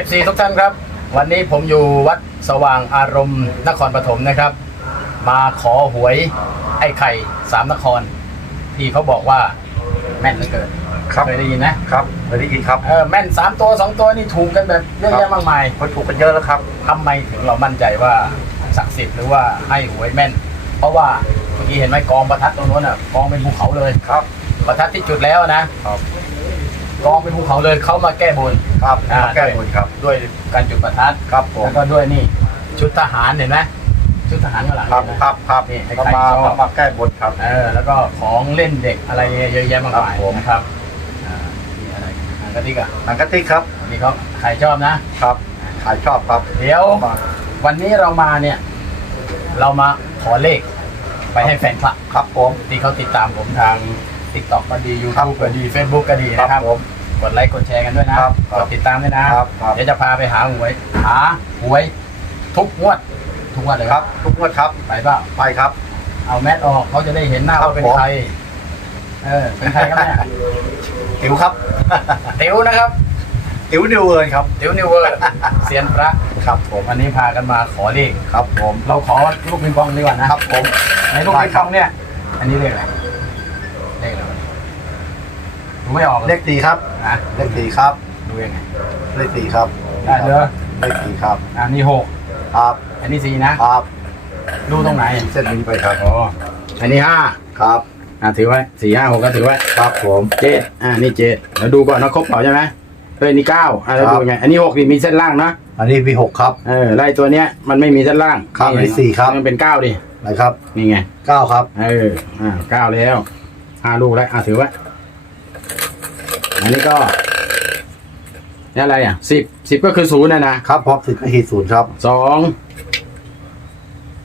FC ทุกท่านครับ วันนี้ผมอยู่วัดสว่างอารมณ์นครปฐมนะครับ มาขอหวยไอ้ไข่สามนคร ที่เขาบอกว่าแม่นเหลือเกินครับเคยได้ยินนะครับเคยได้ยินครับเออแม่นสามตัวสองตัวนี่ถูกกันแบบเยอะครัแยะบมากมายคนถูกกันเยอะแล้วครับทำไมถึงเรามั่นใจว่าศักดิ์สิทธิ์หรือว่าให้หวยแม่น เพราะว่าเมื่อกี้เห็นไหมกองประทัดตรงโน้นอะกองเป็นภูเขาเลยครับ ประทัดที่จุดแล้วนะครับ กองเป็นภูเขาเลยเขามาแก้บน ครับอ่า มาแก้บนครับ ด้วยการจุดประทัดครับผมแล้วก็ด้วยนี่ ชุดทหารเห็นไหมชุดทหารข้างหลังครับเห็นไหม ครับครับนี่ให้ก็ใครมาชอบมาแก้บนครับ เออแล้วก็ของเล่นเด็กอะไรเยอะแยะมากมายครับผม นะครับอ่านี่อะไรหนังกระติกอะหนังกะติกครับนี่เขาใครชอบนะ ครับขายชอบครับเดี๋ยวมาวันนี้เรามาเนี่ย เรามาขอเลข ไปให้แฟนคลับ ครับผม ที่เขาติดตามผมทาง TikTok ก็ดี ครับ YouTube ก็ดี Facebook ก็ดีครับนะครับผม กดไลค์กดแชร์กันด้วยนะครับครับ กดติดตามด้วยนะ ครับครับเดี๋ยวจะพาไปหาหวย หาหวย ทุกงวด ทุกงวดเลยคครัรับบทุกงวดครับ ไปเปล่าไปครับ เอาแมสออกเขาจะได้เห็นหน้าครับว่าเป็นผม ใคร เออ เป็นใครครับเนี่ย ติ๋วครับติ๋วนะครับ ติ๋วนิวเวิร์นครับติ๋วนิวเวอร์ เซียนพระ ครับผมวันนี้พากันมาขอเลข ครับผมเราขอลูกปิงปองดีกว่านะครับผม ในลูกปิงปองเนี่ย อันนี้เลขอะไร เลขอะไรวะ ดูไม่ออกเลเลยขสี่ครับนะเลขสี่ครับ ดูยังไงเลขสี่ครับได้เลยเลขสี่ครับอันนี้หกครับอันนี้สี่นะครับดูตรงไหนเส้นนี้ไปครับอ๋ออันนี้ห้าครับอะถือไว้สี่ห้าหกก็ถือไว้ครับผมเจ็ดอ่านี่เจ็ดแล้วดูก่อนนะครบเปล่าใช่ไหมเฮ้ยนี่เก้าอะแล้วครับดูยังไงอันนี้หกนี่มีเส้นล่างนะอันนี้มีหกครับเออไล่ตัวเนี้ยมันไม่มีเส้นล่างครับอันนี้สี่ครับมันเป็นเก้าดิไหนครับนี่ไงเก้าครับเอออ่าเก้าแล้วห้าลูกแล้วอ่าถือไว้ อันนี้ก็นี่อะไรอะสิบสิบก็คือศูนย์นะนะครับพร้อมสิบนาทีศูนย์ครับสอง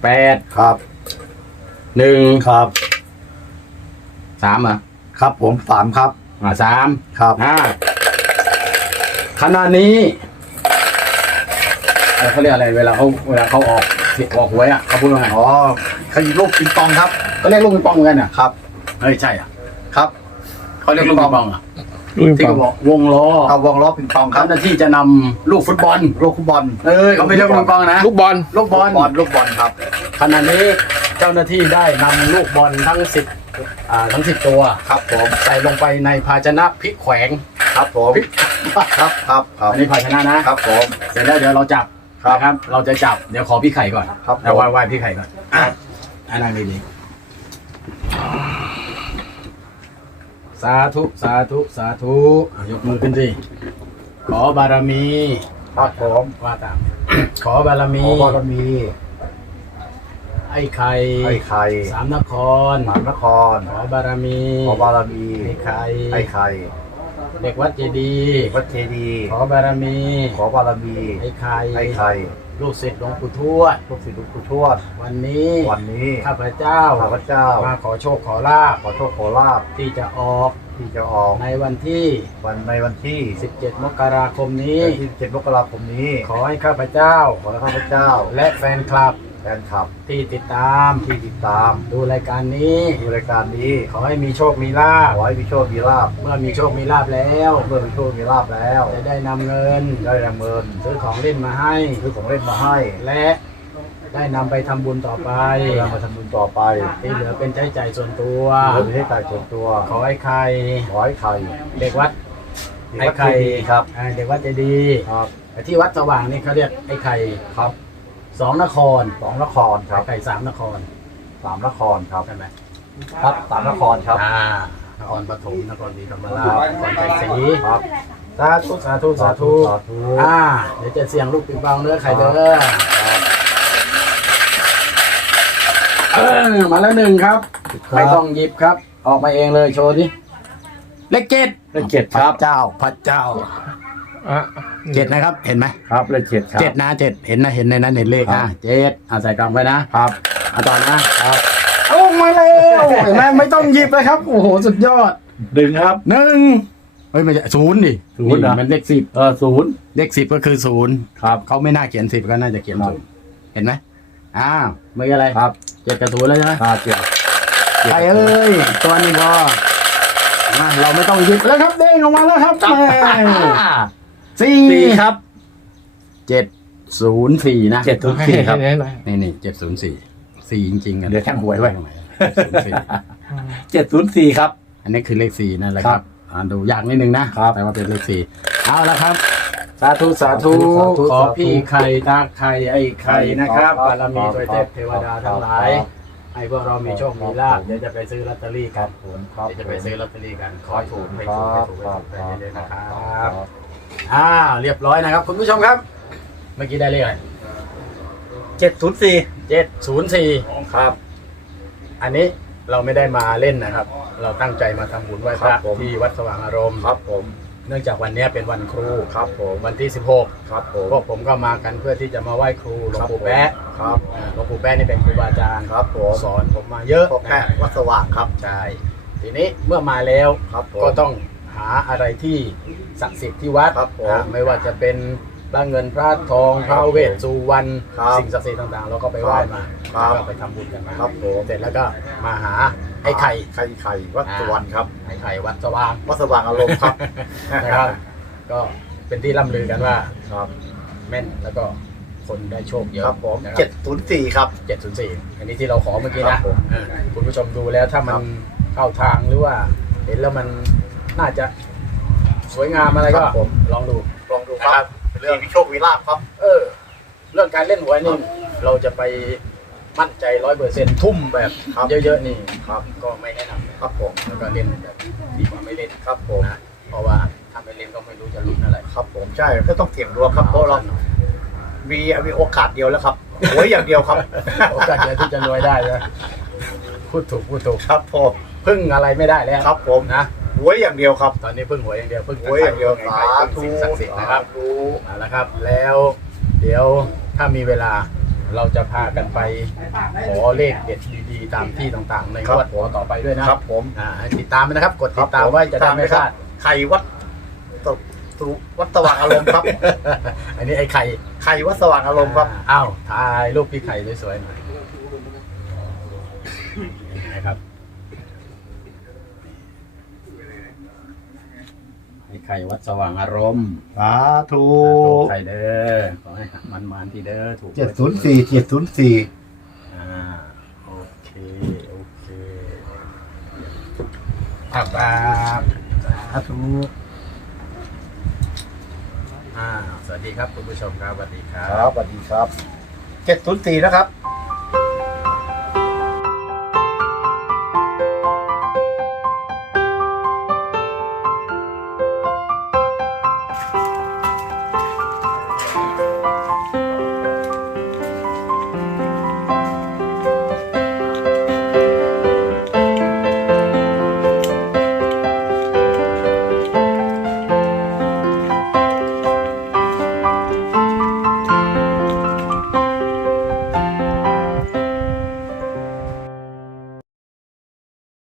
แปดครับหนึ่งครับสามอะครับผมสามครับอ่าสามครับห้าขณะนี้เอ่อเขาเรียกอะไรเวลาเขาเวลาเขาออกออกหวยอะเขาพูดว่าไงอ๋อขยิบลูกปิงปองครับก็เรียกลูกปิงปองเหมือนกันอะครับเฮ้ยใช่อะครับเขาเรียกลูกปิงปองอะ ลูกปิที่งปอเขางบอกวงล้อเอาวงล้อปิงปองครับเจ้าหน้าที่จะนำลูกฟุตบอล ลูกฟุตบอลเอ้ยเขาไม่เรียกลูกบอลนะ ลูกบอลลูกบอลบอล ลูกบอลครับ ขณะนี้เจ้าหน้าที่ได้นำลูกบอลทั้งสิบอ่าทั้งสิบตัวครับผมใส่ลงไปในภาชนะพริกแขวงครับผมครับครับครับอันนี้ภาชนะนะ ครับผม เสร็จแล้วเดี๋ยวเราจับครับนะครับ เราจะจับเดี๋ยวขอพี่ไข่ก่อนครับเดี๋ยวผมไหว้ไหว้พี่ไข่ก่อนอะอันนั้นดี สาธุ สาธุ สาธุอะยกมือขึ้นสิ ขอบารมี ครับผมว่าตาม ขอบารมี ขอบารมีไอ้ไข่ไอ้ไข่สามนครหมานนคร ขอบารมี ขอบารมี ไอ้ไข่ไอ้ไข่เด็กวัดเจดีย์วัดเจดีย์ขอบารมี ขอบารมี ไอ้ไข่ไอ้ไข่ ลูกศิษย์หลวงปู่ทวด ลูกศิษย์ลูกปู่ทวด วันนี้วันนี้ข้าพเจ้าข้าพเจ้ามาขอโชคขอลาบขอโชคขอลาบที่จะออกที่จะออกในวันที่วันในวันที่ 17 มกราคมนี้ที่7มกราคมนี้ ขอให้ข้าพเจ้า ขอให้ข้าพเจ้า และแฟนคลับ แฟนคลับที่ติดตามที่ติดตามดูรายการนี้ดูรายการนี้ขอให้มีโชคมีลาบขอให้มีโชคมีลาบเมื่อมีโชคมีลาบแล้วเมื่อมีโชคมีลาบแล้วจะได้นำเงินได้นำเงินซื้อของเล่นมาให้ ซื้อของเล่นมาให้และได้นำไปทำบุญต่อไปเพื่อมาทำบุญต่อไปที่เหลือเป็นใช้จ่ายส่วนตัว เพื่อไม่ให้ตายส่วนตัวขอให้ใคร ขอให้ใครเด็กวัดที่ไอ้วัดไข่เจดีย์ครับอ่าเด็กวัดเจดีย์ครับ แต่ที่วัดสว่างนี่เขาเรียกไอ้ไข่ครับ สองนครสองนครคไอ้รับไข่สามนครสามนครครับใช่ไหมครับสามนครครับอ่านครปฐมนครศรีธรรมราชนครชัยศรีครับสาธุสาธุสาธุสาธุอ่าเดี๋ยวจะเสี่ยงลูกปิงปองเนื้อไข่เด้อเออมาแล้วหนึ่งครับ ไม่ต้องหยิบครับ ออกมาเองเลยโชว์ดิเลขเจ็ดเลขเจ็ดครับพะเจ้าพระเจ้า อะเจ็ดนะครับ เห็นไหมครับเลขเจ็ดครับ เจ็ดนะเจ็ดเห็นนะเห็นในนั้นเห็นเลขครัอะบเจ็ดอะใส่กล่องไปนะครับเอาต่อนะครับเอามาแล้วเห็นไหมไม่ต้องหยิบเลยครับ โอ้โหสุดยอดดึงครับ หนึ่งเฮ้ยไม่ใช่ศูนย์ดิศูนย์เหรอ มันเลขสิบเออศูนย์เลขสิบก็คือศูนย์ครับเขาไม่น่าเขียนสิบก็น่าจะเขียนครับศูนย์เห็นไหมอ้าวไม่อะไรครับเจ็ดกับศูนย์แล้วใช่ไหมอ่าเจ็ดไปเอ้ยตัวนี้พอมาเราไม่ต้องหยิบแล้วครับเด้งออกมาแล้วครับแหม่ สี่สี่ครับเจ็ดศูนย์สี่นะเจ็ดศูนย์สี่ครับนี่นี่เจ็ดศูนย์สี่สี่จริงๆอะเดี๋ยวช่างหวยไว้เจ็ดศูนย์สี่เจ็ดศูนย์สี่ครับ อันนี้คือเลขสี่นั่นแหละคครัรับบอ่าดูยากนิดนึงนะครับแต่ว่าเป็นเลขสี่เอาละครับ สาธุสาธุสาธุขอสาธุพี่ไข่ตาไข่ไอ้ไข่นะครับครับบารมีตัวเทพเทวดาทั้งหลายครับให้พวกเรามีโชค มีลาภเดี๋ยวจะไปซื้อลอตเตอรี่กันผมครับเดี๋ยวจะไปซื้อลอตเตอรี่กัน ขอให้ถูกให้คถูรักให้บถูกครับให้คถูกรับไปเรื่อยๆนะคครัรับบ อ่าเรียบร้อยนะครับ คุณผู้ชมครับ เมื่อกี้ได้เลขอะไรเจ็ดศูนย์สี่เจ็ดศูนย์สี่ครับ อันนี้เราไม่ได้มาเล่นนะครับ เราตั้งใจมาทำบุญไหว้พครัระบผม ที่วัดสว่างอารมณ์ครับผมเนื่องจากวันนี้เป็นวันครูครับผมวันที่ครับผ16มพวกผมก็มากันเพื่อที่จะมาไหว้ครูหลวงปู่แป๊ะครับอ่าหลวงปู่แป๊ะนี่เป็นครูบาอาจารย์ครับผมสอนผมมาเยอะพ่อแพทย์วัดสว่างครับ ใช่ทีนี้เมื่อมาแล้วครับผม ก็ต้อง หาอะไรที่ศักดิ์สิทธิ์ที่วัดครับผมอ่าไม่ว่าจะเป็นพระเงินพระทองพระเวสสุวรรณครับสิ่งศักดิ์สิทธิ์ต่างๆ เราก็ไปไหว้มาครับ แล้วก็ไปทำบุญกันมาครับผมเสร็จแล้วก็มาหาไอ้ไข่ไข่ไข่วัดสวรรณครับไอ้ไข่วัดสว่างวัดสว่างอารมณ์ครับนะครับ ก็เป็นที่ล่ำลือกันว่าครับแม่นแล้วก็คนได้โชคเยอะครับผมนะเจ็ดศูนย์สี่ครับ เจ็ดศูนย์สี่อันนี้ที่เราขอเมื่อกี้ครันะบผมเออคุณผู้ชมดูแล้วถ้ามัครันบเข้าทางหรือว่า เห็นแล้วมัน น่าจะสวยงามอะไรก็ครับผมลองดูลองดูครับเรื่องมีโชคมีลาภครับ เออ เรื่องการเล่นหวยนี่เราจะไปมั่นใจร้อยเปอร์เซ็นทุ่มแบบครับเยอะๆนี่ครับ ก็ไม่แนะนำครับผมแล้วก็เล่นแบบดีกว่าไม่เล่นครับผมนะเพราะว่าถ้าไม่เล่นก็ไม่รู้จะลุ้นอะไรครับ ผมใช่ก็ต้องเสี่ยงดวงครับเพราะเรามีมีโอกาสเดียวแล้วครับหวยอย่างเดียวครับโอกาสเดียวที่จะรวยได้นะพูดถูกพูดถูกครับผมพึ่งอะไรไม่ได้แล้วครับผมนะ หวยอย่างเดียวครับ ตอนนี้พึ่งหวยอย่างเดียวพึ่งหวยอย่างเดียวไงสาไงธุพึ่งสิ่งศักดิ์สิทธิ์นะครับสาธุเอาละครับ แล้วเดี๋ยวถ้ามีเวลาเราจะพากันไปขอเลขเด็ดดีๆ ตามที่ต่างๆ ในงวดหัวต่อไปด้วยนะครับ ผมอ่าให้ติดตามไปนะครับ กดติดตามไว้จะได้ไม่พลาดไข่วัดสสุวัดสว่างอารมณ์ครับ อันนี้ไอ้ไข่ไข่วัดสว่างอารมณ์ครับอ้าวถ่ายรูปพี่ไข่สวยๆหน่อยนะครับ ไอ้ไข่วัดสว่างอารมณ์สาธุไข่เด้อขอให้มันมันๆที่เด้อถูกเจ็ดศูนย์สี่เจ็ดศูนย์สี่อ่าโอเคโอเคครับครับสาธุอ่าสวัสดีครับคุณผู้ชมครับสวัสดีครัครับบสวัสดีครับเจ็ดศูนย์สี่นะครับ